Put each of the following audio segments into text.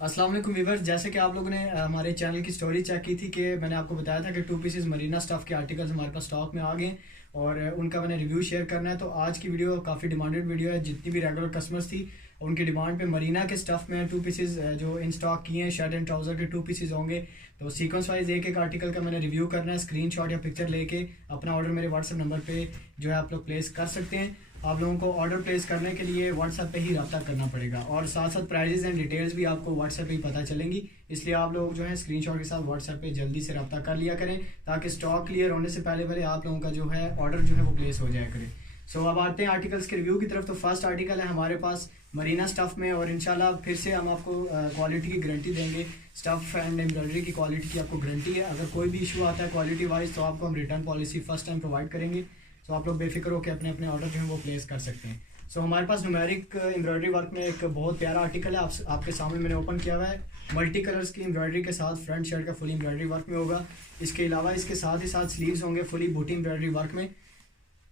अस्सलाम वालेकुम व्यूअर्स। जैसे कि आप लोगों ने हमारे चैनल की स्टोरी चेक की थी कि मैंने आपको बताया था कि टू पीसेस मरीना स्टफ़ के आर्टिकल्स हमारे पास स्टॉक में आ गए और उनका मैंने रिव्यू शेयर करना है। तो आज की वीडियो काफ़ी डिमांडेड वीडियो है। जितनी भी रेगुलर कस्टमर्स थी उनकी डिमांड पे मरीना के स्टफ़ में टू पीसेस जो इन स्टॉक किए हैं, शर्ट एंड ट्राउज़र के टू पीसेस होंगे। तो सीक्वेंस वाइज एक एक आर्टिकल का मैंने रिव्यू करना है। स्क्रीनशॉट या पिक्चर लेके अपना ऑर्डर मेरे व्हाट्सएप नंबर पे जो है आप लोग प्लेस कर सकते हैं। आप लोगों को ऑर्डर प्लेस करने के लिए व्हाट्सएप पे ही रब्ता करना पड़ेगा और साथ साथ प्राइजेस एंड डिटेल्स भी आपको व्हाट्सएप पे ही पता चलेंगी। इसलिए आप लोग जो है स्क्रीनशॉट के साथ व्हाट्सएप पे जल्दी से रब्ता कर लिया करें ताकि स्टॉक क्लियर होने से पहले पहले आप लोगों का जो है ऑर्डर जो है वो प्लेस हो जाया करे। सो अब आते हैं आर्टिकल्स के रिव्यू की तरफ। तो फर्स्ट आर्टिकल है हमारे पास मरीना स्टफ़ में और इंशाल्लाह फिर से हम आपको क्वालिटी की गारंटी देंगे। स्टफ़ एंड एम्ब्रॉयडरी की क्वालिटी की आपको गारंटी है। अगर कोई भी इशू आता है क्वालिटी वाइज तो आपको हम return policy first time provide करेंगे। सो आप लोग बेफिक्र होकर अपने अपने ऑर्डर जो है वो प्लेस कर सकते हैं। सो हमारे पास न्यूमेरिक एम्ब्रॉयडरी वर्क में एक बहुत प्यारा आर्टिकल है। आपके सामने मैंने ओपन किया हुआ है। मल्टी कलर्स की एम्ब्रॉयडरी के साथ फ्रंट शर्ट का फुल एम्ब्रॉयडरी वर्क में होगा। इसके अलावा इसके साथ ही साथ स्लीव्स होंगे फुली बूटी एम्ब्रॉयडरी वर्क में,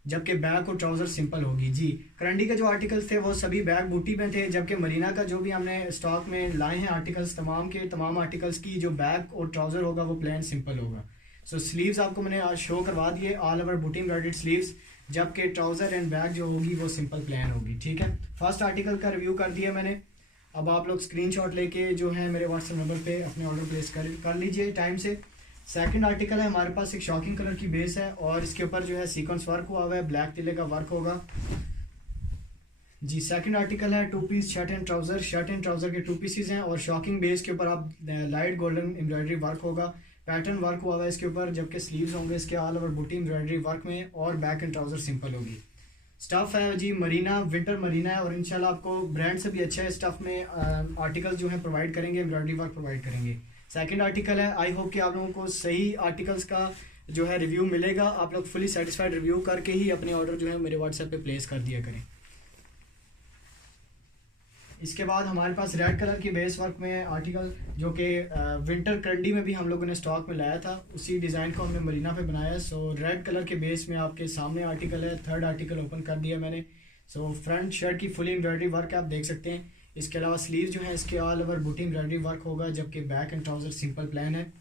जबकि बैक और ट्राउज़र सिंपल होगी। जी, करंडी के जो आर्टिकल्स थे वो सभी बैक बूटी में थे, जबकि मरीना का जो भी हमने स्टॉक में लाए हैं आर्टिकल्स, तमाम के तमाम आर्टिकल्स की जो बैक और ट्राउज़र होगा वो प्लेन सिंपल होगा। सो स्लीव्स आपको मैंने आज शो करवा दिए, ऑल ओवर बूटी एम्ब्रॉयडर्ड स्लीव्स, जबकि ट्राउज़र एंड बैक जो होगी वो सिंपल प्लेन होगी। ठीक है, फर्स्ट आर्टिकल का रिव्यू कर दिया मैंने। अब आप लोग स्क्रीनशॉट लेके जो है मेरे व्हाट्सएप नंबर पे अपने ऑर्डर प्लेस कर लीजिए टाइम से। सेकंड आर्टिकल है हमारे पास, एक शॉकिंग कलर की बेस है और इसके ऊपर जो है सीक्वेंस वर्क हुआ है, ब्लैक तिले का वर्क होगा। जी, सेकंड आर्टिकल है two piece shirt and trouser. Shirt and trouser के टू पीसेस हैं और शॉकिंग बेस के ऊपर आप लाइट गोल्डन एम्ब्रॉयडरी वर्क होगा, पैटर्न वर्क हुआ है इसके ऊपर, जबकि स्लीव्स होंगे इसके ऑल ओवर बूटी एम्ब्रॉयडरी वर्क में और बैक एंड ट्राउज़र सिंपल होगी। स्टफ़ है जी मरीना, विंटर मरीना है और इंशाल्लाह आपको ब्रांड से भी अच्छा है स्टफ़ में आर्टिकल जो है प्रोवाइड करेंगे, एम्ब्रॉयडरी वर्क प्रोवाइड करेंगे। सेकंड आर्टिकल है, आई होप कि आप लोगों को सही आर्टिकल्स का जो है रिव्यू मिलेगा। आप लोग फुली सेटिस्फाइड रिव्यू करके ही अपने ऑर्डर जो है मेरे व्हाट्सएप पे प्लेस कर दिया करें। इसके बाद हमारे पास रेड कलर की बेस वर्क में आर्टिकल, जो कि विंटर करंडी में भी हम लोगों ने स्टॉक में लाया था, उसी डिज़ाइन को हमने मरीना पे बनाया है। सो रेड कलर के बेस में आपके सामने आर्टिकल है। थर्ड आर्टिकल ओपन कर दिया मैंने। सो फ्रंट शर्ट की फुली एम्ब्रॉयडरी वर्क आप देख सकते हैं। इसके अलावा स्लीव जो है इसके ऑल ओवर बूटी एम्ब्रॉयडरी वर्क होगा, जबकि back and trouser simple plan है।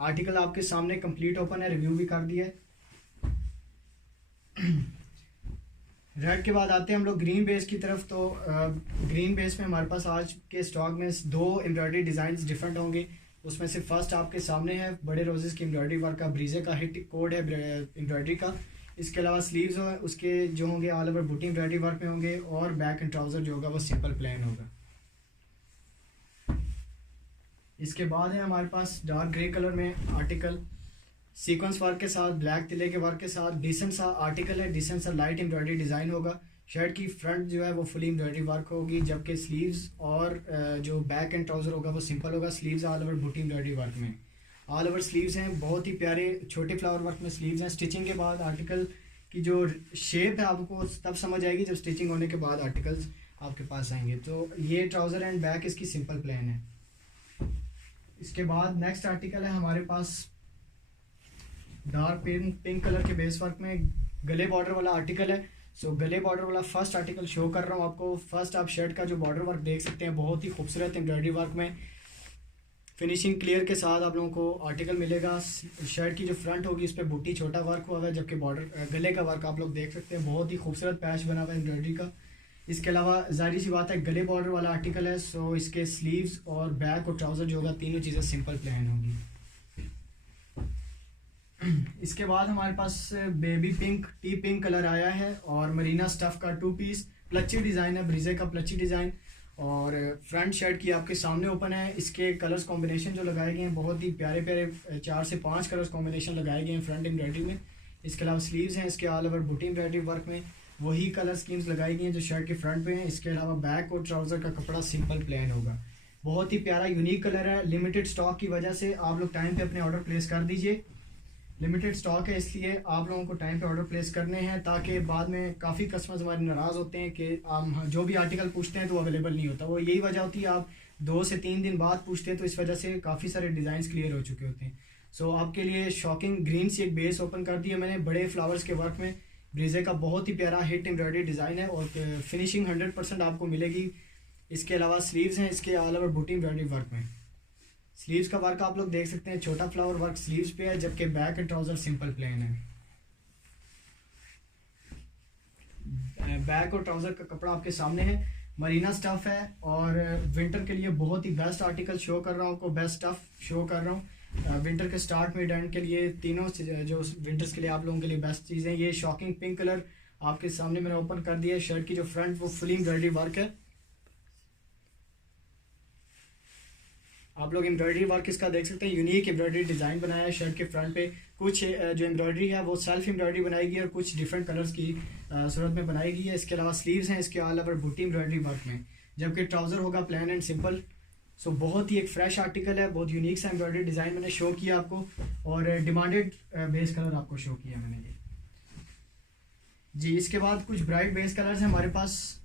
आर्टिकल आपके सामने कंप्लीट ओपन है, रिव्यू भी कर दिया है। रेड के बाद आते हैं हम लोग ग्रीन बेस की तरफ। तो ग्रीन बेस में हमारे पास आज के स्टॉक में दो एम्ब्रॉयडरी डिज़ाइन डिफरेंट होंगे। उसमें से फर्स्ट आपके सामने है बड़े रोजेस की एम्ब्रॉयडरी वर्क का, ब्रीजे का हिट कोड है एम्ब्रॉयडरी का। इसके अलावा स्लीव्स उसके जो होंगे ऑल ओवर बूटी एम्ब्रॉयडरी वर्क में होंगे और बैक एंड ट्राउज़र जो होगा वो सिंपल प्लेन होगा। इसके बाद है हमारे पास डार्क ग्रे कलर में आर्टिकल, सीक्वेंस वर्क के साथ, ब्लैक तिले के वर्क के साथ, डिसेंट सा आर्टिकल है, डिसेंट सा लाइट एम्ब्रॉयडरी डिज़ाइन होगा। शर्ट की फ्रंट जो है वो फुली एम्ब्रॉयडरी वर्क होगी, जबकि स्लीव्स और जो बैक एंड ट्राउज़र होगा वो सिंपल होगा। स्लीव्स ऑल ओवर बूटी एम्ब्रॉयडरी वर्क में, ऑल ओवर स्लीव्स हैं, बहुत ही प्यारे छोटे फ्लावर वर्क में स्लीव्स हैं। स्टिचिंग के बाद आर्टिकल की जो शेप है आपको तब समझ आएगी जब स्टिचिंग होने के बाद आर्टिकल्स आपके पास आएंगे। तो ये ट्राउज़र एंड बैक इसकी सिंपल प्लान है। इसके बाद नेक्स्ट आर्टिकल है हमारे पास डार्क पिंक कलर के बेस वर्क में गले बॉर्डर वाला आर्टिकल है। सो गले बॉर्डर वाला फर्स्ट आर्टिकल शो कर रहा हूँ आपको। फर्स्ट आप शर्ट का जो बॉर्डर वर्क देख सकते हैं, बहुत ही खूबसूरत एम्ब्रॉयडरी वर्क में फिनिशिंग क्लियर के साथ आप लोगों को आर्टिकल मिलेगा। शर्ट की जो फ्रंट होगी इस पर बूटी छोटा वर्क हुआ है, जबकि बॉर्डर गले का वर्क आप लोग देख सकते हैं, बहुत ही खूबसूरत पैच बना हुआ है एम्ब्रॉयडरी का। इसके अलावा जाहिर सी बात है गले बॉर्डर वाला आर्टिकल है, सो इसके स्लीव्स और बैक और ट्राउज़र जो होगा तीनों चीज़ें सिंपल प्लेन होगी। इसके बाद हमारे पास baby pink tea pink colour आया है और मरीना स्टफ़ का टू पीस प्लची डिज़ाइन है, ब्रीजे का प्लची डिज़ाइन, और फ्रंट शर्ट की आपके सामने ओपन है। इसके कलर्स कॉम्बिनेशन जो लगाए गए हैं बहुत ही प्यारे प्यारे 4 से 5 कलर्स कॉम्बिनेशन लगाए गए हैं फ्रंट एम्ब्रॉयडरी में। इसके अलावा स्लीव्स हैं इसके ऑल ओवर बूटी एम्ब्रॉयडरी वर्क में, वही कलर स्कीम्स लगाई गई हैं जो शर्ट के फ्रंट पे हैं। इसके अलावा बैक और ट्राउज़र का कपड़ा सिंपल प्लेन होगा। बहुत ही प्यारा यूनिक कलर है। लिमिटेड स्टॉक की वजह से आप लोग टाइम पे अपने ऑर्डर प्लेस कर दीजिए। लिमिटेड स्टॉक है इसलिए आप लोगों को टाइम पे ऑर्डर प्लेस करने हैं, ताकि बाद में काफ़ी कस्टमर्स हमारे नाराज़ होते हैं कि हम जो भी आर्टिकल पूछते हैं तो अवेलेबल नहीं होता। वो यही वजह होती है, आप 2 से 3 दिन बाद पूछते हैं, तो इस वजह से काफ़ी सारे डिज़ाइन क्लियर हो चुके होते हैं। सो आपके लिए शॉकिंग ग्रीन से एक बेस ओपन कर दिया मैंने बड़े फ्लावर्स के वर्क में। ब्रीजे का बहुत ही प्यारा हिट एम्ब्रॉयडरी डिज़ाइन है और फिनिशिंग 100% आपको मिलेगी। इसके अलावा स्लीव्स हैं इसके ऑल ओवर बूटी एम्ब्रॉयडरी वर्क में। स्लीव्स का वर्क आप लोग देख सकते हैं, छोटा फ्लावर वर्क स्लीव्स पे है, जबकि back and trouser simple plain है। बैक और ट्राउज़र का कपड़ा आपके सामने है, मरीना स्टफ़ है और विंटर के लिए बहुत ही बेस्ट आर्टिकल शो कर रहा हूँ, आपको बेस्ट स्टफ़ शो कर रहा हूँ। विंटर के स्टार्ट मिड एंड के लिए तीनों जो विंटर्स के लिए आप लोगों के लिए बेस्ट चीज़ें। ये शॉकिंग पिंक कलर आपके सामने मैंने ओपन कर दिया है। शर्ट की जो फ्रंट वो फुली एम्ब्रॉयडरी वर्क है, आप लोग एम्ब्रॉयडरी वर्क इसका देख सकते हैं, यूनिक एम्ब्रॉयडरी डिज़ाइन बनाया है शर्ट के फ्रंट पे। कुछ जो एम्ब्रॉयडरी है वो सेल्फ एम्ब्रॉयडरी बनाएगी और कुछ डिफरेंट कलर्स की सूरत में बनाएगी है। इसके अलावा स्लीव्स हैं इसके ऑल ओवर बूटी एम्ब्रॉयडरी वर्क में, जबकि ट्राउज़र होगा प्लेन एंड सिंपल। सो बहुत ही एक फ्रेश आर्टिकल है, बहुत यूनिक सा एम्ब्रॉयडरी डिज़ाइन मैंने शो किया आपको और डिमांडेड बेस कलर आपको शो किया मैंने ये जी। इसके बाद कुछ ब्राइट बेस कलर्स हैं हमारे पास।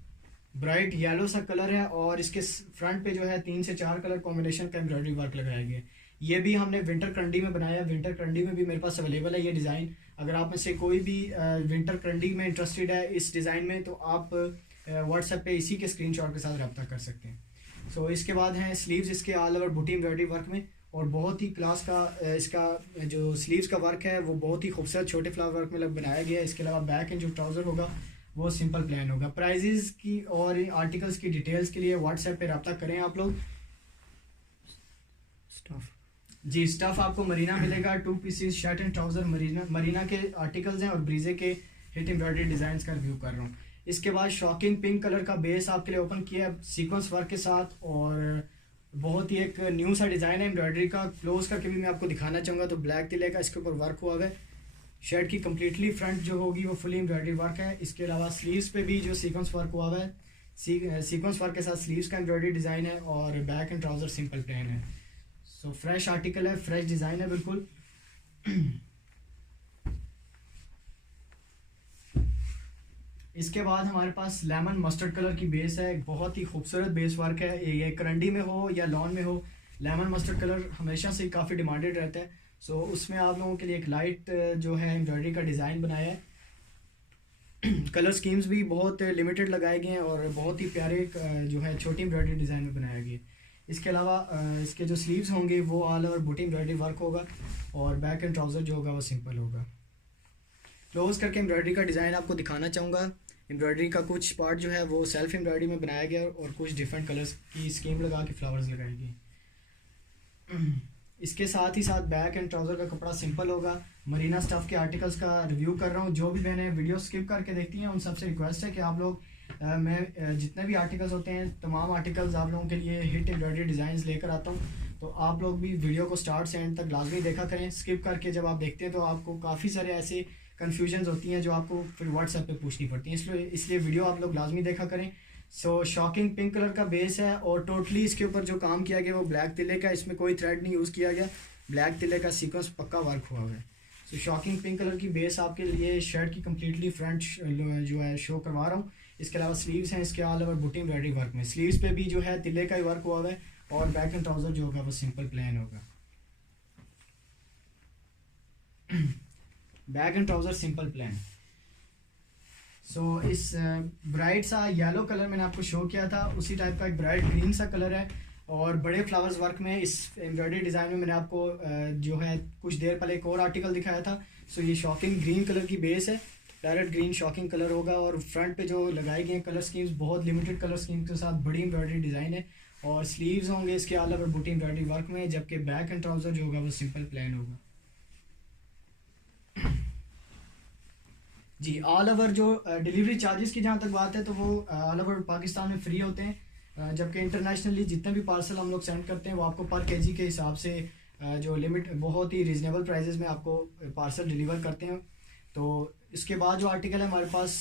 ब्राइट येलो सा कलर है और इसके फ्रंट पे जो है 3 से 4 कलर कॉम्बिनेशन का एम्ब्रॉयडरी वर्क लगाया गया है। ये भी हमने विंटर करंडी में बनाया है, विंटर करंडी में भी मेरे पास अवेलेबल है ये डिज़ाइन। अगर आप में से कोई भी विंटर करंडी में इंटरेस्टेड है इस डिज़ाइन में, तो आप व्हाट्सएप पे इसी के स्क्रीनशॉट के साथ रब्ता कर सकते हैं। सो इसके बाद हैं स्लीव्स इसके ऑल ओवर बूटी एम्ब्रॉयडरी वर्क में और बहुत ही क्लास का इसका जो स्लीव्स का वर्क है वो बहुत ही खूबसूरत छोटे फ्लावर वर्क में बनाया गया है। इसके अलावा बैक एंड जो ट्राउज़र होगा वो सिंपल प्लान होगा। प्राइजेस की और आर्टिकल्स की डिटेल्स के लिए व्हाट्सएप पे रब्ता करें आप लोग। स्टफ जी, स्टफ आपको मरीना मिलेगा, 2 pieces shirt and trouser Marina के आर्टिकल्स हैं और ब्रीजे के हिट एम्ब्रॉयडरी डिज़ाइन का रिव्यू कर रहा हूँ। इसके बाद शॉकिंग पिंक कलर का बेस आपके लिए ओपन किया है सीक्वेंस वर्क के साथ और बहुत ही एक न्यू सा डिज़ाइन है एम्ब्रॉयडरी का। क्लोज करके भी मैं आपको दिखाना चाहूँगा तो ब्लैक तिले का इसके ऊपर वर्क हुआ है। शर्ट की कम्प्लीटली फ्रंट जो होगी वो फुली एम्ब्रॉयडरी वर्क है। इसके अलावा स्लीव्स पे भी जो सीक्वेंस वर्क हुआ है, सीक्वेंस वर्क के साथ स्लीव्स का एम्ब्रॉयडरी डिज़ाइन है और back and trouser simple plain है। सो फ्रेश आर्टिकल है, फ्रेश डिज़ाइन है बिल्कुल। इसके बाद हमारे पास लेमन मस्टर्ड कलर की बेस है, एक बहुत ही खूबसूरत बेस वर्क है। ये करंडी में हो या लॉन में हो, लेमन मस्टर्ड कलर हमेशा से काफ़ी डिमांडेड रहता है। सो उसमें आप लोगों के लिए एक लाइट जो है एम्ब्रॉयडरी का डिज़ाइन बनाया है। कलर स्कीम्स भी बहुत लिमिटेड लगाए गए हैं और बहुत ही प्यारे जो है छोटी एम्ब्रॉयडरी डिज़ाइन में बनाया गया है। इसके अलावा इसके जो स्लीव्स होंगे वो ऑल ओवर बूटी एम्ब्रॉयडरी वर्क होगा और बैक एंड ट्राउज़र जो होगा वो सिंपल होगा। क्लोज करके एम्ब्रॉयडरी का डिज़ाइन आपको दिखाना चाहूँगा। एम्ब्रॉयडरी का कुछ पार्ट जो है वो सेल्फ एम्ब्रॉयडरी में बनाया गया और कुछ डिफरेंट कलर्स की स्कीम लगा के फ्लावर्स लगाए गए। इसके साथ ही साथ बैक एंड ट्राउज़र का कपड़ा सिंपल होगा। मरीना स्टफ़ के आर्टिकल्स का रिव्यू कर रहा हूँ। जो भी मैंने वीडियो स्किप करके देखती हैं उन सबसे रिक्वेस्ट है कि आप लोग मैं जितने भी आर्टिकल्स होते हैं तमाम आर्टिकल्स आप लोगों के लिए हिट एम्ब्रॉयडरी डिज़ाइंस लेकर आता हूँ, तो आप लोग भी वीडियो को स्टार्ट से एंड तक लाजमी देखा करें। स्किप करके जब आप देखते हैं तो आपको काफ़ी सारे ऐसे कन्फ्यूजन्स होती हैं जो आपको फिर व्हाट्सएप पे पूछनी पड़ती हैं, इसलिए वीडियो आप लोग लाजमी देखा करें। सो शॉकिंग पिंक कलर का बेस है और टोटली इसके ऊपर जो काम किया गया वो ब्लैक तिले का, इसमें कोई थ्रेड नहीं यूज़ किया गया, ब्लैक तिले का सीक्वेंस पक्का वर्क हुआ है। सो शॉकिंग पिंक कलर की बेस आपके लिए शर्ट की कम्प्लीटली फ्रंट जो है शो करवा रहा हूँ। इसके अलावा स्लीव्स हैं इसके ऑल ओवर बूटी एम्ब्रॉयडरी वर्क में, स्लीव्स पे भी जो है तिले का ही वर्क हुआ है और बैक एंड ट्राउज़र जो होगा वो सिंपल प्लेन होगा। Back and trouser simple plain. So इस ब्राइट सा येलो कलर मैंने आपको शो किया था, उसी टाइप का एक ब्राइट ग्रीन सा कलर है और बड़े फ्लावर्स वर्क में इस एम्ब्रॉयडरी डिज़ाइन में मैंने आपको जो है कुछ देर पहले एक और आर्टिकल दिखाया था। सो ये शॉकिंग ग्रीन कलर की बेस है, डायरेक्ट ग्रीन शॉकिंग कलर होगा और फ्रंट पे जो लगाए गए कलर स्कीम्स बहुत लिमिटेड कलर स्कीम के साथ बड़ी एम्ब्रॉयडरी डिज़ाइन है और स्लीव्स होंगे इसके ऑल ओवर बूटी एम्ब्रॉयडरी वर्क में, जबकि बैक एंड ट्राउज़र जो होगा वो सिंपल प्लेन होगा। जी, ऑल ओवर जो डिलीवरी चार्जेस की जहाँ तक बात है तो वो ऑल ओवर पाकिस्तान में फ्री होते हैं, जबकि इंटरनेशनली जितने भी पार्सल हम लोग सेंड करते हैं वो आपको पर केजी के हिसाब से जो लिमिट बहुत ही रीज़नेबल प्राइजेस में आपको पार्सल डिलीवर करते हैं। तो इसके बाद जो आर्टिकल है हमारे पास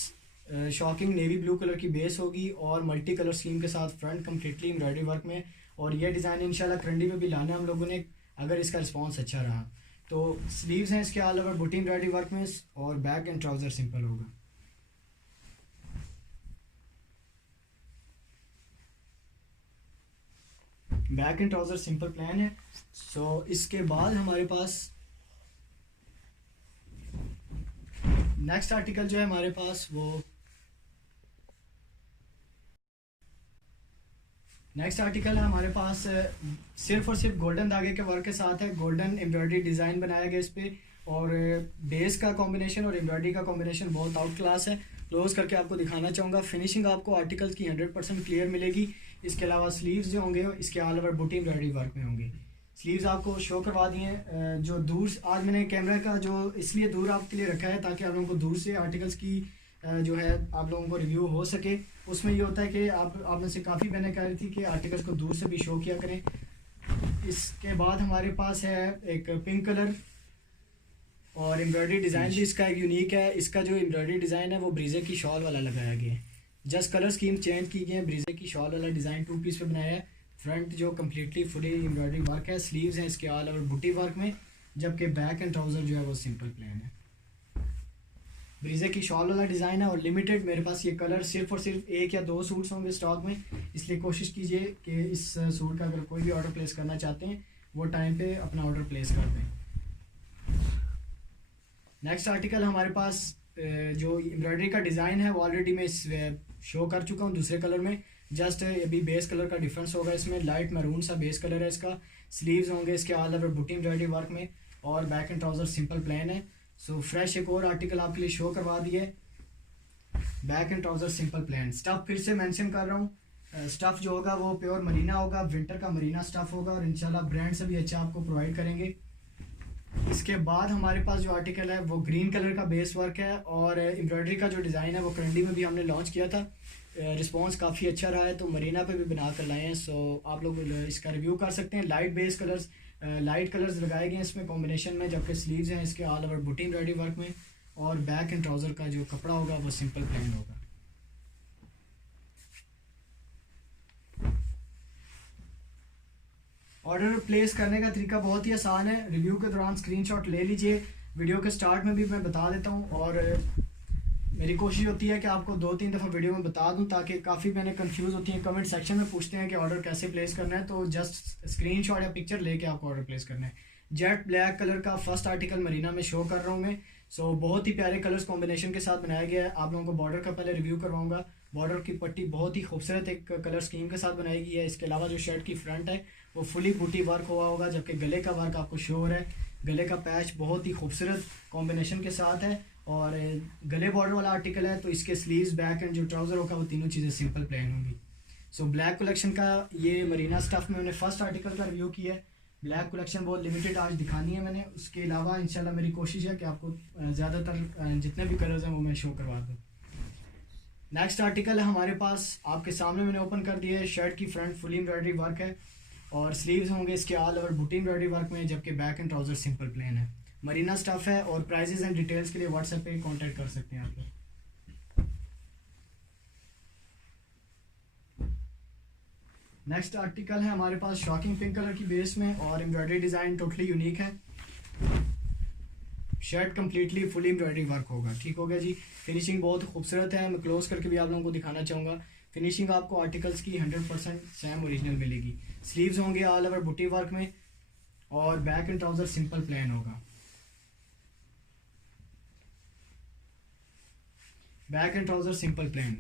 शॉकिंग नेवी ब्लू कलर की बेस होगी और मल्टी कलर स्कीम के साथ फ्रंट कम्प्लीटली एम्ब्रॉयडरी वर्क में, और ये डिज़ाइन इंशाल्लाह करंडी में भी लाना है हम लोगों ने अगर इसका रिस्पॉन्स अच्छा रहा। तो स्लीव्स हैं इसके ऑल ओवर बूटी एम्ब्रॉयडरी वर्क में और बैक एंड ट्राउज़र सिंपल होगा। Back and trouser simple plan है। सो इसके बाद हमारे पास नेक्स्ट आर्टिकल जो है हमारे पास वो नेक्स्ट आर्टिकल है हमारे पास सिर्फ और सिर्फ गोल्डन धागे के वर्क के साथ है। गोल्डन एम्ब्रॉयडरी डिज़ाइन बनाया गया इस पे, और बेस का कॉम्बिनेशन और एम्ब्रॉयडरी का कॉम्बिनेशन बहुत आउट क्लास है। क्लोज करके आपको दिखाना चाहूँगा। फिनिशिंग आपको आर्टिकल्स की 100% क्लियर मिलेगी। इसके अलावा स्लीव्स जो होंगे इसके ऑल ओवर बूटी एम्ब्रॉयडरी वर्क में होंगे। स्लीव्स आपको शो करवा दिए। जो दूर आज मैंने कैमरा का जो इसलिए दूर आपके लिए रखा है ताकि आप लोगों को दूर से आर्टिकल्स की जो है आप लोगों को रिव्यू हो सके। उसमें ये होता है कि आप में से काफ़ी मैंने कह रही थी कि आर्टिकल्स को दूर से भी शो किया करें। इसके बाद हमारे पास है एक पिंक कलर, और एम्ब्रॉयडरी डिज़ाइन भी इसका एक यूनिक है। इसका जो एम्ब्रॉयडरी डिज़ाइन है वो ब्रीजे की शॉल वाला लगाया गया है। जस्ट कलर स्कीम चेंज की गई है। ब्रीजे की शॉल वाला डिज़ाइन 2 पीस पे बनाया है। फ्रंट जो कम्प्लीटली फुली एम्ब्रॉयडरी वर्क है। स्लीव्स हैं इसके ऑल ओवर बूटी वर्क में, जबकि बैक एंड ट्राउज़र जो है वो सिंपल प्लेन है। ब्रीजे की शॉल वाला डिज़ाइन है और लिमिटेड मेरे पास ये कलर सिर्फ और सिर्फ 1 या 2 सूट्स होंगे स्टॉक में। इसलिए कोशिश कीजिए कि इस सूट का अगर कोई भी ऑर्डर प्लेस करना चाहते हैं वो टाइम पे अपना ऑर्डर प्लेस कर दें। नेक्स्ट आर्टिकल हमारे पास जो एम्ब्रॉयडरी का डिज़ाइन है वो ऑलरेडी मैं इस शो कर चुका हूँ दूसरे कलर में। जस्ट अभी बेस कलर का डिफरेंस होगा। इसमें लाइट मैरून सा बेस कलर है इसका। स्लीव्स होंगे इसके ऑल ओवर बूटी एम्ब्रॉयडरी वर्क में, और back and trouser simple plain है। सो फ्रेश एक और आर्टिकल आपके लिए शो करवा दिए। Back and trouser simple plane. Stuff फिर से मेंशन कर रहा हूँ, स्टफ़ जो होगा वो प्योर मरीना होगा, विंटर का मरीना स्टफ़ होगा, और इंशाल्लाह ब्रांड से भी अच्छा आपको प्रोवाइड करेंगे। इसके बाद हमारे पास जो आर्टिकल है वो ग्रीन कलर का बेस वर्क है, और एम्ब्रॉयडरी का जो डिज़ाइन है वो करंडी में भी हमने लॉन्च किया था। रिस्पांस काफ़ी अच्छा रहा है, तो मरीना पे भी बना कर लाए हैं। सो आप लोग इसका रिव्यू कर सकते हैं। Light base colours, light colours लगाए गए हैं इसमें कॉम्बिनेशन में, जबकि स्लीव्स हैं इसके ऑल ओवर बूटी एम्ब्रॉयडरी वर्क में, और बैक एंड ट्राउज़र का जो कपड़ा होगा वो सिंपल प्लेन होगा। ऑर्डर प्लेस करने का तरीका बहुत ही आसान है। रिव्यू के दौरान स्क्रीनशॉट ले लीजिए। वीडियो के स्टार्ट में भी मैं बता देता हूँ, और मेरी कोशिश होती है कि आपको 2-3 दफ़ा वीडियो में बता दूं, ताकि काफ़ी मैंने कंफ्यूज होती हैं। कमेंट सेक्शन में पूछते हैं कि ऑर्डर कैसे प्लेस करना है, तो जस्ट स्क्रीनशॉट या पिक्चर लेके आपको ऑर्डर प्लेस करना है। जेट ब्लैक कलर का फर्स्ट आर्टिकल मरीना में शो कर रहा हूँ मैं। सो बहुत ही प्यारे कलर्स कॉम्बिनेशन के साथ बनाया गया है। आप लोगों को बॉर्डर का पहले रिव्यू करवाऊंगा। बॉर्डर की पट्टी बहुत ही खूबसूरत एक कलर स्कीम के साथ बनाई गई है। इसके अलावा जो शर्ट की फ्रंट है वो फुली बूटी वर्क हुआ होगा, जबकि गले का वर्क आपको शो हो रहा है। गले का पैच बहुत ही खूबसूरत कॉम्बिनेशन के साथ है, और गले बॉर्डर वाला आर्टिकल है, तो इसके स्लीव्स, बैक एंड जो ट्राउज़र होगा वो तीनों चीज़ें सिंपल प्लेन होंगी। सो ब्लैक कलेक्शन का ये मरीना स्टफ़ में मैंने फर्स्ट आर्टिकल का रिव्यू किया है। ब्लैक कलेक्शन बहुत लिमिटेड आज दिखानी है मैंने। उसके अलावा इंशाल्लाह मेरी कोशिश है कि आपको ज़्यादातर जितने भी कलर्स हैं वो मैं शो करवा दूँ। नेक्स्ट आर्टिकल है हमारे पास, आपके सामने मैंने ओपन कर दिया है। शर्ट की फ्रंट फुली एम्ब्रॉयडरी वर्क है, और स्लीव्स होंगे इसके ऑल ओवर बूटी एम्ब्रॉयडरी वर्क में, जबकि back and trouser simple plain है। मरीना स्टफ़ है, और प्राइजेस एंड डिटेल्स के लिए व्हाट्सएप पे कांटेक्ट कर सकते हैं आप लोग। नेक्स्ट आर्टिकल है हमारे पास शॉकिंग पिंक कलर की बेस में, और एम्ब्रॉयडरी डिज़ाइन टोटली यूनिक है। Shirt completely fully embroidery work होगा। ठीक हो गया जी। फिनिशिंग बहुत खूबसूरत है। मैं क्लोज करके भी आप लोगों को दिखाना चाहूँगा। फिनिशिंग आपको आर्टिकल्स की 100% सेम ओरिजिनल मिलेगी। स्लीव्स होंगे ऑल ओवर बूटी वर्क में, और back and trouser simple plain होगा। Back and trouser simple plain.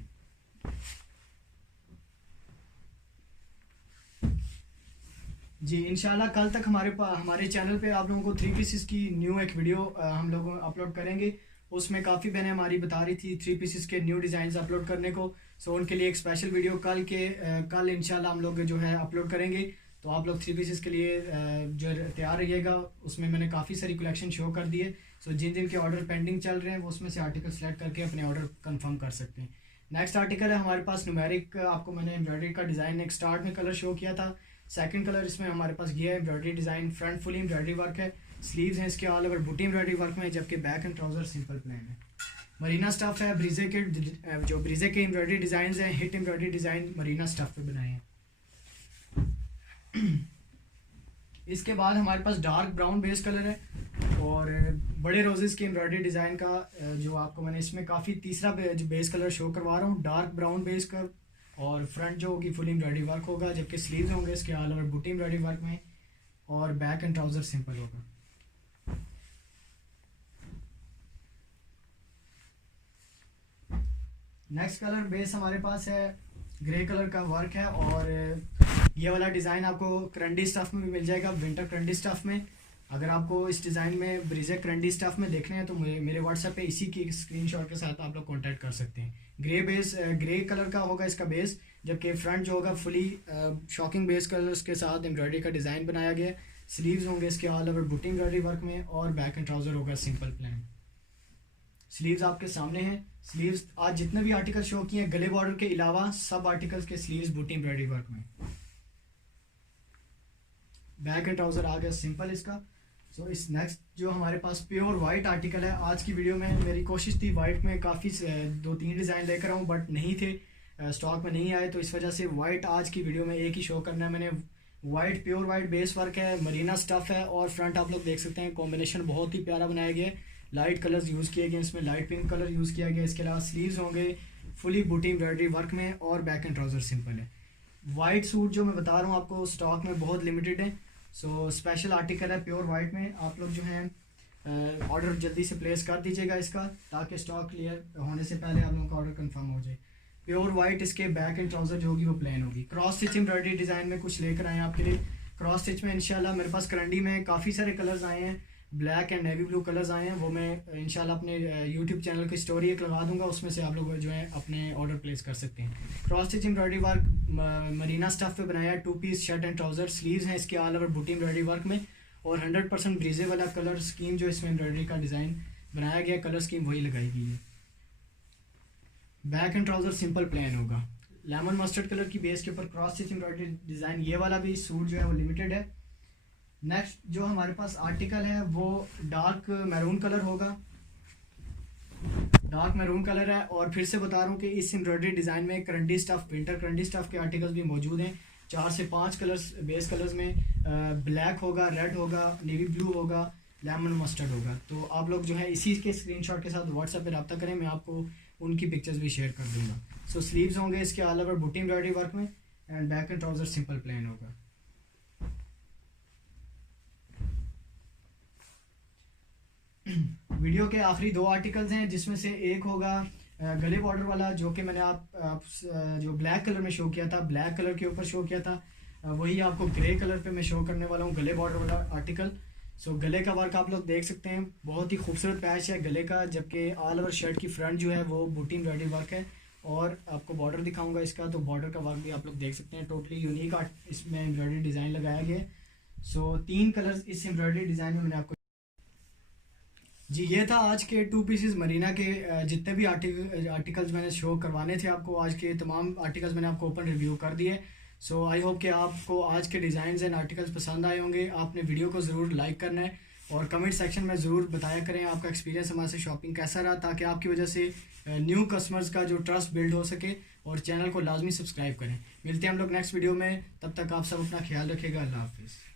जी इंशाल्लाह कल तक हमारे चैनल पे आप लोगों को 3 पीसेस की न्यू एक वीडियो हम लोग अपलोड करेंगे। उसमें काफ़ी बहनें हमारी बता रही थी 3 पीसेस के न्यू डिज़ाइन अपलोड करने को। सो उनके लिए एक स्पेशल वीडियो कल इंशाल्लाह हम लोग जो है अपलोड करेंगे। तो आप लोग 3 पीसेस के लिए जो तैयार रहिएगा। उसमें मैंने काफ़ी सारी कलेक्शन शो कर दी है। सो जिन जिन के ऑर्डर पेंडिंग चल रहे हैं वो उसमें से आर्टिकल सेलेक्ट करके अपने ऑर्डर कंफर्म कर सकते हैं। नेक्स्ट आर्टिकल है हमारे पास न्यूमेरिक। आपको मैंने एम्ब्रॉयडरी का डिज़ाइन एक स्टार्ट में कलर शो किया था। सेकंड कलर इसमें हमारे पास ये है embroidery design. Front fully embroidery work है। स्लीव्स हैं इसके ऑल ओवर बूटी एम्ब्रॉयडरी वर्क में, जबकि back and trouser simple plain है। मरीना स्टफ़ है। ब्रीजे के एम्ब्रॉयडरी डिज़ाइन हैं, hit embroidery design Marina stuff पे बनाए हैं। इसके बाद हमारे पास डार्क ब्राउन बेस कलर है, और बड़े रोजेस के एम्ब्रॉयडरी डिज़ाइन का जो आपको मैंने इसमें काफ़ी तीसरा बेस कलर शो करवा रहा हूँ। डार्क ब्राउन बेस का, और फ्रंट जो होगी फुल एम्ब्रॉयडरी वर्क होगा, जबकि स्लीव्स होंगे इसके ऑल ओवर बूटी एम्ब्रॉयडरी वर्क में, और बैक एंड ट्राउज़र सिंपल होगा। नेक्स्ट कलर बेस हमारे पास है ग्रे कलर का वर्क है। और ये वाला डिज़ाइन आपको करंडी स्टफ़ में भी मिल जाएगा, विंटर करंडी स्टफ़ में। अगर आपको इस डिज़ाइन में ब्रीजे करंडी स्टफ़ में देखने हैं तो मेरे व्हाट्सएप पे इसी की स्क्रीनशॉट के साथ आप लोग कांटेक्ट कर सकते हैं। ग्रे कलर का होगा इसका बेस, जबकि फ्रंट जो होगा फुली शॉकिंग बेस कलर्स के साथ एम्ब्रॉयडरी का डिज़ाइन बनाया गया है। स्लीव्स होंगे इसके ऑल ओवर बूटी एम्ब्रॉयडरी वर्क में, और बैक एंड ट्राउज़र होगा सिंपल प्लेन। स्लीव्स आपके सामने हैं। स्लीव्स आज जितने भी आर्टिकल शो किए हैं, गले बॉर्डर के अलावा सब आर्टिकल्स के स्लीव्स बूटी एम्ब्रॉयडरी वर्क में। बैक एंड ट्राउज़र आ गया सिंपल इसका। सो इस नेक्स्ट जो हमारे पास प्योर वाइट आर्टिकल है, आज की वीडियो में मेरी कोशिश थी वाइट में काफ़ी 2-3 डिज़ाइन लेकर आऊँ, बट नहीं थे, स्टॉक में नहीं आए, तो इस वजह से वाइट आज की वीडियो में एक ही शो करना है मैंने। White pure white base work है, मरीना स्टफ़ है, और फ्रंट आप लोग देख सकते हैं कॉम्बिनेशन बहुत ही प्यारा बनाया गया है। लाइट कलर्स यूज़ किए गए, इसमें लाइट पिंक कलर यूज़ किया गया। इसके अलावा स्लीव्स होंगे फुली बूटी एम्ब्रॉयडरी वर्क में, और बैक एंड ट्राउज़र सिंपल है। वाइट सूट जो मैं बता रहा हूँ आपको स्टॉक में बहुत लिमिटेड है। सो स्पेशल आर्टिकल है प्योर वाइट में। आप लोग जो है ऑर्डर जल्दी से प्लेस कर दीजिएगा इसका, ताकि स्टॉक क्लियर होने से पहले आप लोगों का ऑर्डर कंफर्म हो जाए। प्योर वाइट, इसके बैक एंड ट्राउज़र जो होगी वो प्लेन होगी। क्रॉस स्टिच एम्ब्रॉयडरी डिज़ाइन में कुछ लेकर आए हैं आपके लिए। क्रॉस स्टिच में इंशाल्लाह मेरे पास करंडी में काफ़ी सारे कलर्स आए हैं, black and navy blue colours आए हैं। वो मैं इंशाल्लाह अपने यूट्यूब चैनल की स्टोरी एक लगा दूंगा, उसमें से आप लोग जो है अपने ऑर्डर प्लेस कर सकते हैं। Cross stitch embroidery work marina stuff पे बनाया है। 2 piece shirt and trouser, sleeves हैं इसके ऑल ओवर बूटी एम्ब्रॉयडरी वर्क में, और 100% ब्रीजे वाला कलर स्कीम जो इसमें एम्ब्रॉयडरी का डिज़ाइन बनाया गया, कलर स्कीम वही लगाई गई है। Back and trouser simple plain होगा। लेमन मस्टर्ड कलर की बेस के ऊपर क्रॉस स्टिच एम्ब्रॉयडरी डिज़ाइन। ये वाला भी सूट जो है वो लिमिटेड है। नेक्स्ट जो हमारे पास आर्टिकल है वो डार्क मैरून कलर होगा। डार्क मैरून कलर है, और फिर से बता रहा हूँ कि इस एम्ब्रॉयडरी डिज़ाइन में करंडी स्टफ़, विंटर करंडी स्टफ़ के आर्टिकल्स भी मौजूद हैं। 4 से 5 कलर्स बेस कलर्स में ब्लैक होगा, रेड होगा, नेवी ब्लू होगा, लेमन मस्टर्ड होगा। तो आप लोग जो है इसी के स्क्रीनशॉट के साथ व्हाट्सएप पे रब्ता करें, मैं आपको उनकी पिक्चर्स भी शेयर कर दूंगा। सो स्लीव्स होंगे इसके ऑल ओवर बूटी एम्ब्रॉयडरी वर्क में, and back and trouser simple plain होगा। वीडियो के आखिरी 2 आर्टिकल्स हैं, जिसमें से एक होगा गले बॉर्डर वाला, जो कि मैंने आप जो ब्लैक कलर में शो किया था, ब्लैक कलर के ऊपर शो किया था, वही आपको ग्रे कलर पे मैं शो करने वाला हूँ, गले बॉर्डर वाला आर्टिकल। सो गले का वर्क आप लोग देख सकते हैं, बहुत ही खूबसूरत पैच है गले का, जबकि ऑल ओवर शर्ट की फ्रंट जो है वो बूटी एम्ब्रॉयडरी वर्क है। और आपको बॉर्डर दिखाऊंगा इसका, तो बॉर्डर का वर्क भी आप लोग देख सकते हैं, टोटली यूनिक इसमें एम्ब्रॉयडरी डिज़ाइन लगाया गया है। सो 3 कलर्स इस एम्ब्रॉयडरी डिज़ाइन में मैंने आपको जी, ये था आज के 2 पीसेस मरीना के जितने भी आर्टिकल्स मैंने शो करवाने थे आपको। आज के तमाम आर्टिकल्स मैंने आपको ओपन रिव्यू कर दिए। सो आई होप कि आपको आज के डिज़ाइंस एंड आर्टिकल्स पसंद आए होंगे। आपने वीडियो को ज़रूर लाइक करना है, और कमेंट सेक्शन में ज़रूर बताया करें आपका एक्सपीरियंस हमारे से शॉपिंग कैसा रहा, ताकि आपकी वजह से न्यू कस्टमर्स का जो ट्रस्ट बिल्ड हो सके। और चैनल को लाजमी सब्सक्राइब करें। मिलते हैं हम लोग नेक्स्ट वीडियो में, तब तक आप सब अपना ख्याल रखिएगा। अल्लाह हाफिज़।